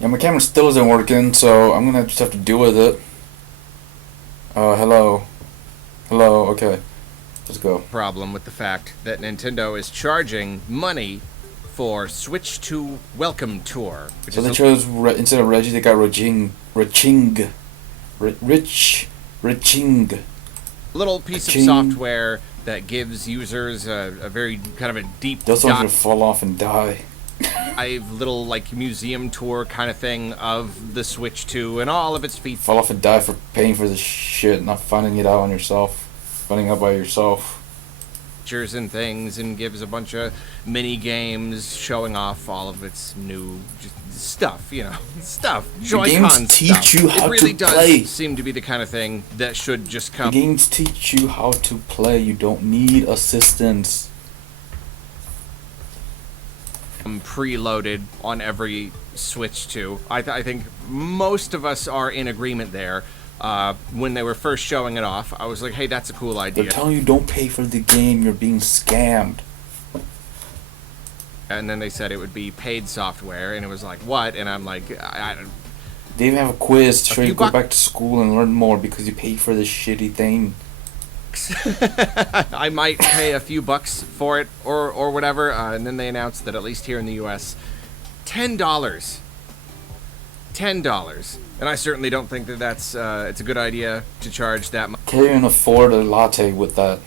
Yeah, my camera still isn't working, so I'm gonna just have to deal with it. Hello. Hello, okay. Let's go. Problem with the fact that Nintendo is charging money for Switch 2 Welcome Tour, which So is they chose, instead of Reggie, they got Raching. Riching. a little piece of software that gives users a very kind of a deep Those ones gonna fall off and die. dive little like museum tour kind of thing of the Switch 2 and all of its features. Fall off and die for paying for this shit, not finding it out on yourself. Finding out by yourself. And things, and gives a bunch of mini games showing off all of its new stuff, stuff. Joy-Con games teach you how it really to play. does seem to be the kind of thing that should just come. The games teach you how to play. You don't need assistance. Preloaded on every Switch 2. I think most of us are in agreement there. When they were first showing it off, I was like, hey, that's a cool idea. They're telling you don't pay for the game, you're being scammed. And then they said it would be paid software, and it was like, what? And I'm like, They even have a quiz to show you go few back to school and learn more because you pay for this shitty thing. I might pay a few bucks for it or whatever, and then they announced that at least here in the U.S., $10. $10. And I certainly don't think that that's it's a good idea to charge that much. Can't even afford a latte with that.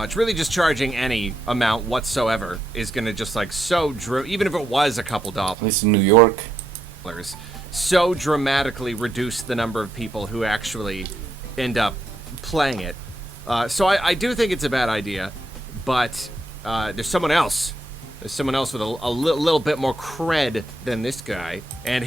It's really just charging any amount whatsoever is going to just like even if it was a couple dollars. At least in New York. So dramatically reduce the number of people who actually end up playing it. So I do think it's a bad idea, but there's someone else. There's someone else with a little bit more cred than this guy, and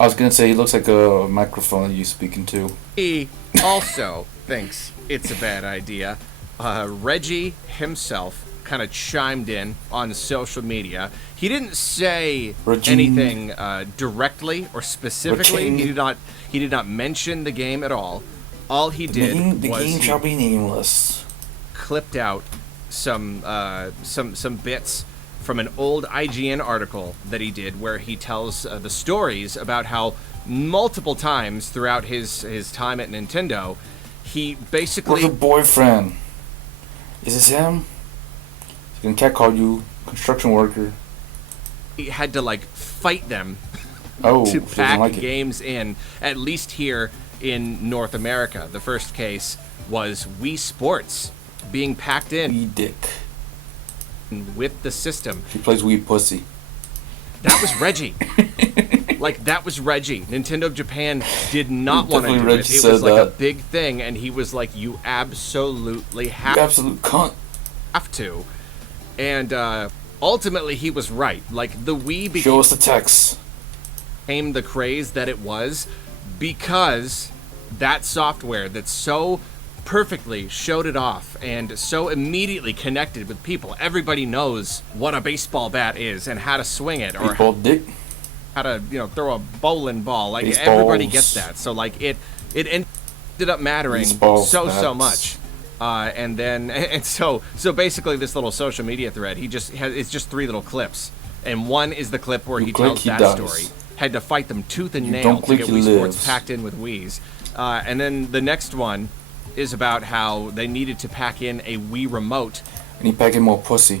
I was gonna say he looks like a microphone that you speaking to. he also thinks it's a bad idea. Reggie himself kind of chimed in on social media. He didn't say anything directly or specifically. He did not mention the game at all. All he did the was game shall be nameless. Clipped out some bits from an old IGN article that he did where he tells the stories about how multiple times throughout his time at Nintendo, he basically... Where's your boyfriend? Is this him? He's gonna catcall you, construction worker. He had to, like, fight them to pack games in, at least here in North America. The first case was Wii Sports being packed in. Wii Dick. With the system. He plays Wii Pussy. That was Reggie. That was Reggie. Nintendo of Japan did not want to do it. It was like a big thing, and he was like, you absolutely have you absolute cunt. Have to. And ultimately, he was right. Like, the Wii Show us the text. Became the craze that it was because that software that's so perfectly showed it off and so immediately connected with people. Everybody knows what a baseball bat is and how to swing it, or baseball dick, how to throw a bowling ball. Like Baseballs. Everybody gets that. So like it ended up mattering so much. And so basically this little social media thread, it's just 3 little clips, and one is the clip where he tells that story. Had to fight them tooth and nail to get Wii Sports packed in with Wiis. And then the next one is about how they needed to pack in a Wii remote. And he packed in more pussy.